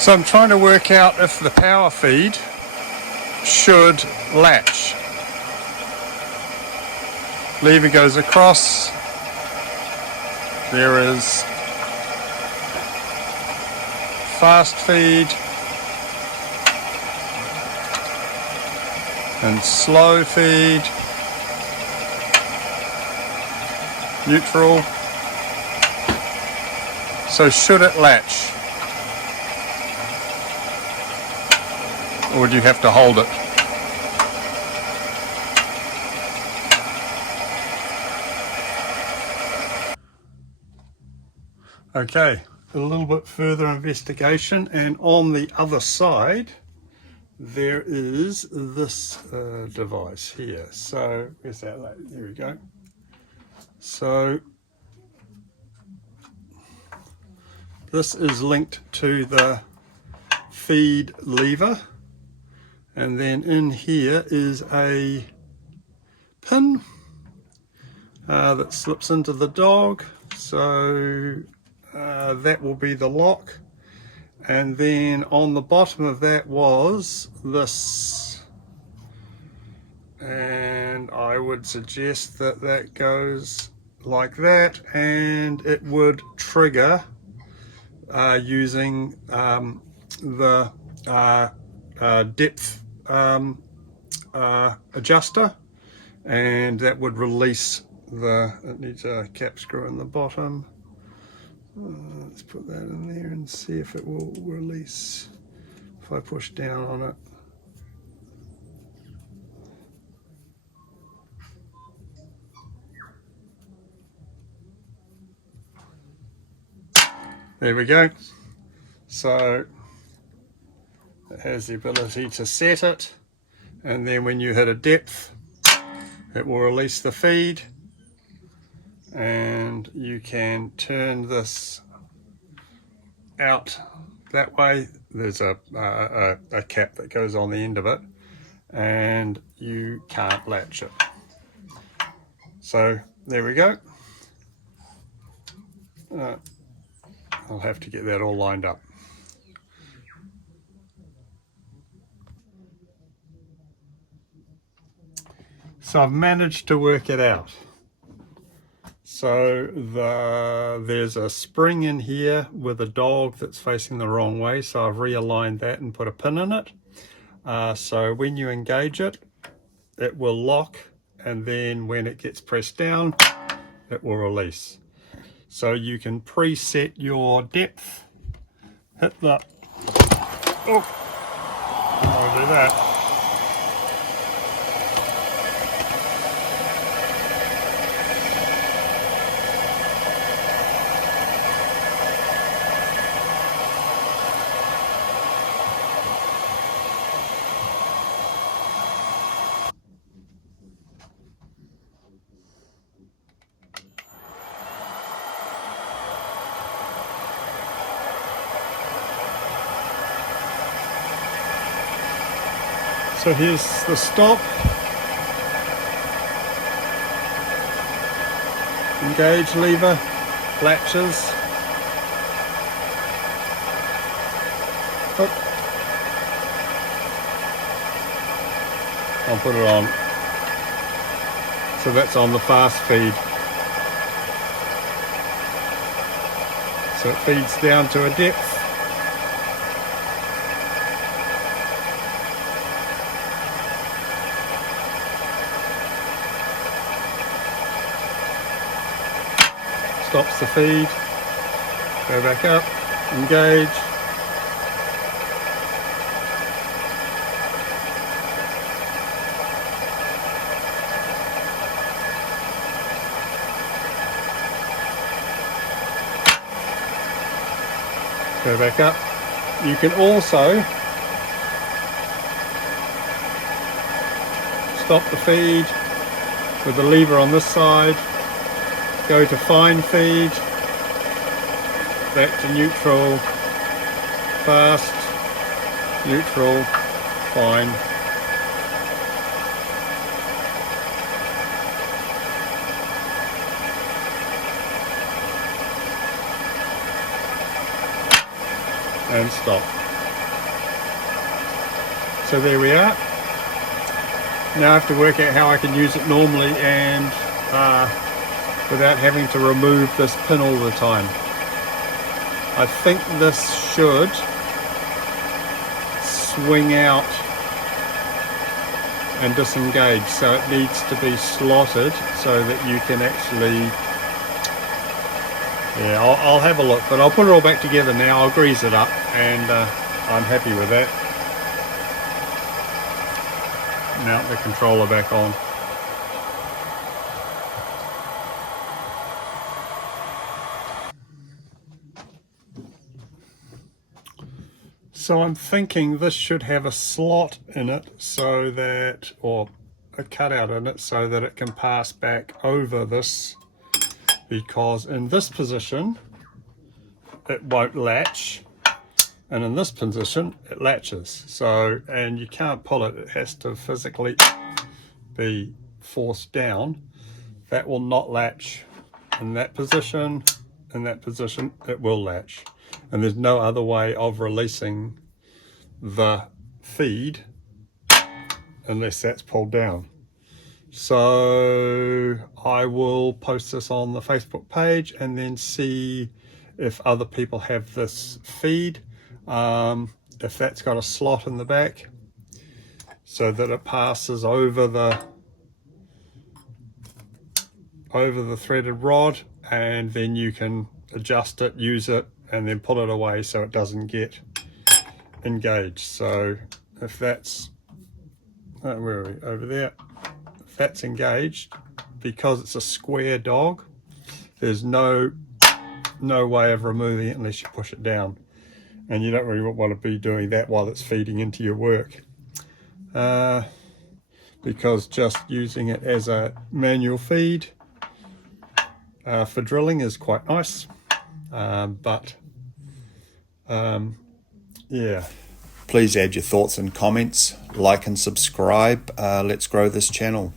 So I'm trying to work out if the power feed should latch. Lever goes across. There is fast feed and slow feed, neutral. So should it latch? Or do you have to hold it? Okay, a little bit further investigation, and on the other side there is this device here. So where's that? There we go. So this is linked to the feed lever, and then in here is a pin that slips into the dog. So that will be the lock, and then on the bottom of that was this, and I would suggest that that goes like that, and it would trigger using the depth adjuster, and that would release it needs a cap screw in the bottom. Let's put that in there and see if it will release if I push down on it. There we go. So it has the ability to set it, and then when you hit a depth it will release the feed, and you can turn this out that way. There's a cap that goes on the end of it, and you can't latch it. So there we go. I'll have to get that all lined up. So I've managed to work it out. So there's a spring in here with a dog that's facing the wrong way, so I've realigned that and put a pin in it. So when you engage it, it will lock, and then when it gets pressed down, it will release. So you can preset your depth. Hit the... Oh! I'll do that. So here's the stop, engage lever, latches, hook. I'll put it on. So that's on the fast feed. So it feeds down to a depth. Stops the feed, go back up, engage, go back up. You can also stop the feed with the lever on this side, go to fine feed, back to neutral, fast, neutral, fine. And stop. So there we are. Now I have to work out how I can use it normally and without having to remove this pin all the time. I think this should swing out and disengage, so it needs to be slotted so that you can actually, yeah, I'll have a look, but I'll put it all back together now. I'll grease it up and I'm happy with that. Mount the controller back on. So I'm thinking this should have a slot in it so that, or a cutout in it so that it can pass back over this, because in this position it won't latch, and in this position it latches. So, and you can't pull it, it has to physically be forced down. That will not latch. In that position, it will latch. And there's no other way of releasing the feed unless that's pulled down. So I will post this on the Facebook page and then see if other people have this feed. If that's got a slot in the back so that it passes over the threaded rod, and then you can adjust it, use it, and then pull it away so it doesn't get engaged. So if that's, where are we, over there, if that's engaged, because it's a square dog, there's no way of removing it unless you push it down, and you don't really want to be doing that while it's feeding into your work, because just using it as a manual feed for drilling is quite nice. Yeah. Please add your thoughts and comments, like and subscribe. Let's grow this channel.